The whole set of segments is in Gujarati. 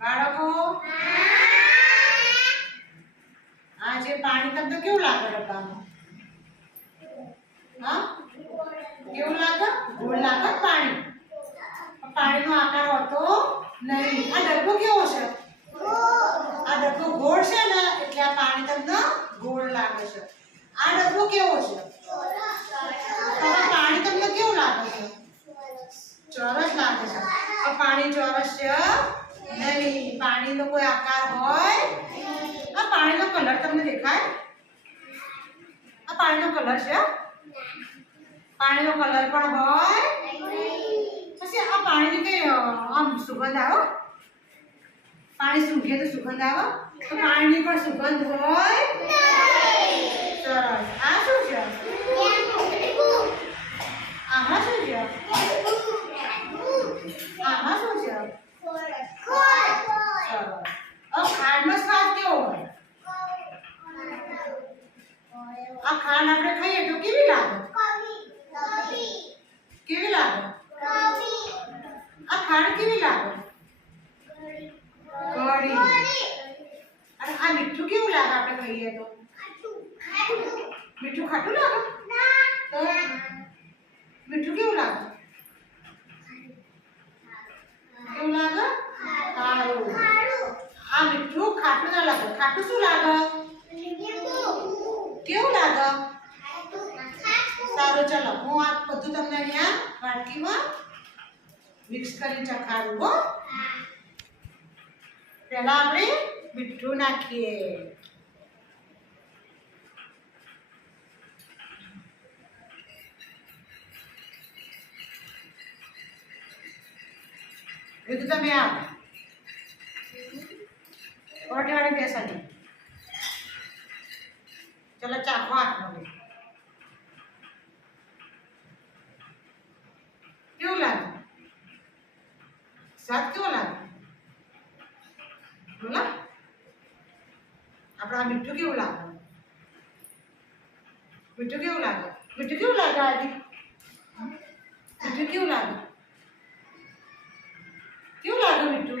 બાળકો આ જે પાણી તમને કેવું લાગે ડબ્બામાં? હા કેવું લાગે? ગોળ લાગે પાણી. પાણીનો આકાર હોતો નહીં. આ ડબ્બો કેવો છે? આ ડબ્બો ગોળ છે ને એટલે આ પાણી તમને ગોળ લાગે છે. આ ડબ્બો કેવો છે? હવે પાણી તમને કેવું લાગે છે? ચોરસ લાગે છે. આ પાણી ચોરસ છે નહીં. પાણીનો કોઈ આકાર હોય? આ પાણીનો કલર તમને દેખાય? આ પાણીનો કલર છે? પાણીનો કલર પણ હોય? પછી આ પાણીની કઈ આમ સુગંધ આવે? પાણી સૂંઘે તો સુગંધ આવે? તો પાણીની પણ સુગંધ હોય? સરસ. આ શું છે? આમાં શું છે? આમાં શું છે? ખાંડનો સ્વાદ કેવો હોય? આ ખાંડ આપણે ખાઈએ તો કેવી લાગે? કેવી લાગે? આ ખાંડ કેવી લાગે? કડી. અને આ મીઠું કેવું લાગે આપણે ખાઈએ તો? મીઠું ખાટું લાગે? તો મીઠું કેવું લાગે? કેવું લાગે? ખારું. આ મીઠું ખાટું ના લાગે. ખાટું શું લાગે? કેવું લાગે? સારું ચલો હું આ બધું તમને અહીંયા વાટકીમાં મિક્સ કરીને ચખાડું હો. પહેલા આપણે મીઠું નાખીએ. બધું તમે આવો ઓઢાડી બેસવાની. ચલો ચાખો હાથમાં. કેવું લાગે? સ્વાદ કેવો લાગે? બોલો આપણા મીઠું કેવું લાગે? મીઠું કેવું લાગે? મીઠું કેવું લાગે? આદિ મીઠું કેવું લાગે? કેવું લાગે મીઠું?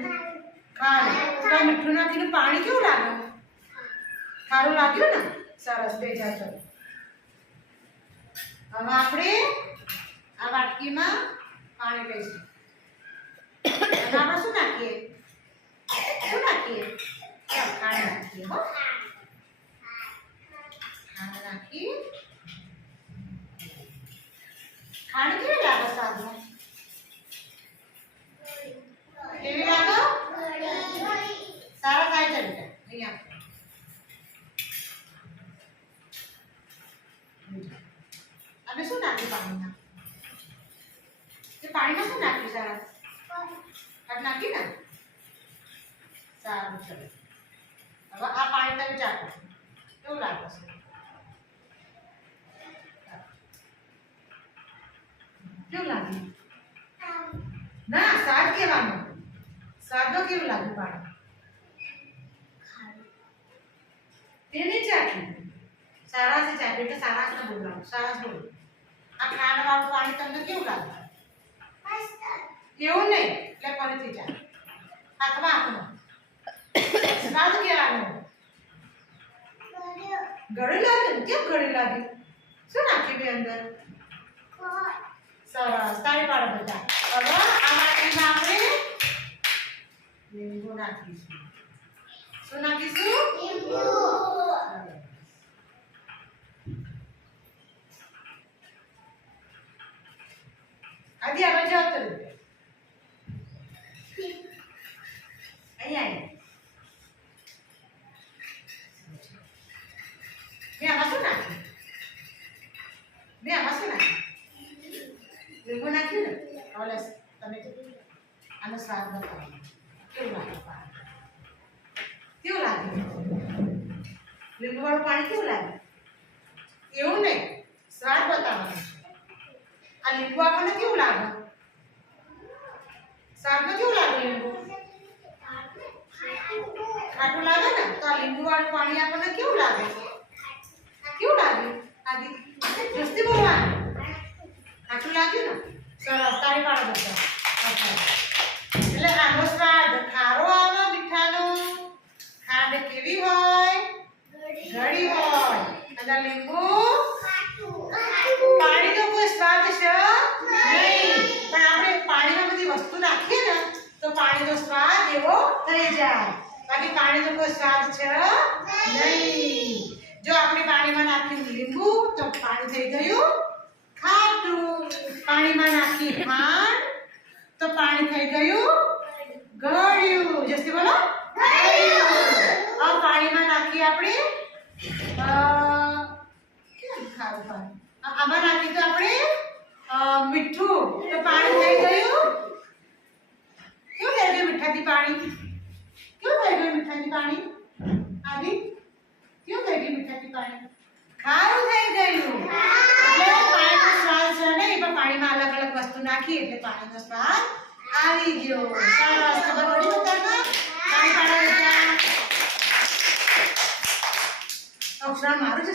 ખારું. તો મીઠું નાખીને પાણી કેવું લાગે? ખારું લાગ્યું ને? સરસ. બેજા ચલો હવે આપણે આ વાટકીમાં પાણી લઈશું. અને આપણે શું નાખીએ? શું નાખીએ? ખાંડ નાખીએ હો. ખાંડ નાખી. ખાંડ કેવી લાગે સ્વાદમાં? કેવી લાગે? સારા થાય છે બેટા. અહીંયા આપણે શું નાખ્યું પાણીમાં? પાણીમાં શું નાખ્યું? સારા ખાંડ નાખી ને? સારું ચલો હવે આ પાણી તમે ચાખો. કેવું લાગે છે? કેવું લાગે? ના સ્વાદ કહેવાનું. સ્વાદમાં કેવું લાગ્યું પાણી? તેને ચાખ્યું. સારા છે ચાખ્યું એટલે સારા જ બોલવાનું. સારા જ બોલો. આ ખાંડ વાળું પાણી તમને કેવું લાગે? એવું નહીં એટલે ફરીથી ચાખ. હાથમાં હાથમાં સ્વાદ કહેવાનો. ગળ્યું લાગે? કેમ ગળ્યું લાગે? શું નાખ્યું બે અંદર? સરસ. તાળી પાડો બધા. હવે આ વાટકીમાં આપણે લીંબુ નાખીશું. શું નાખીશું? લીંબુ. આદિ હવે જતો રહે. અહીંયા મેં આમાં શું નાખ્યું? મેં આમાં શું નાખ્યું? લીંબુ નાખ્યું ને? હવે તમે આનો સ્વાદ બતાવો. કેવું લાગે પાણી? કેવું લાગે? લીંબુ વાળું પાણી કેવું લાગે? એવું નહીં સ્વાદ બતાવવાનો. આ લીંબુ આપણને કેવું લાગે? સ્વાદમાં કેવું લાગે લીંબુ? ખાટું લાગે ને? તો આ લીંબુ વાળું પાણી આપણને કેવું લાગે? કેવું લાગે? આદિ જોસ્તી બોલવાનું. ખાટું લાગ્યું ને? સરસ. તાળી પાડો બધા. એટલે આનો સ્વાદ ખારો આવે એટલે લીંબુ પાણીનો કોઈ સ્વાદ છે નહીં, પણ આપણે પાણીમાં બધી વસ્તુ નાખીએ ને તો પાણીનો સ્વાદ એવો થઈ જાય, બાકી પાણીનો કોઈ સ્વાદ છે નહીં. જો આપણે પાણીમાં નાખ્યું લીંબુ તો પાણી થઈ ગયું ખાટું, પાણીમાં નાખી ખાંડ તો પાણી થઈ ગયું ગળ્યું. જસ્તી બોલો ગળ્યું. આ પાણીમાં નાખી આપણે કેમ ખારું પાણી, આમાં નાખી તો આપણે મીઠું તો પાણી થઈ ગયું કેવું થઈ ગયું મીઠાથી પાણી, કેવું થઈ ગયું મીઠાથી પાણી, આદિ કેવું થઈ ગયું મીઠાથી પાણી, ખારું થઈ ગયું. એટલે પાણીનો સ્વાદ છે નહીં, પણ પાણીમાં અલગ અલગ વસ્તુ નાખી એટલે પાણીનો સ્વાદ આવી ગયો. સરસ, ખબર પડી બધાને? પાણી પાડવા અક્ષર મારું જ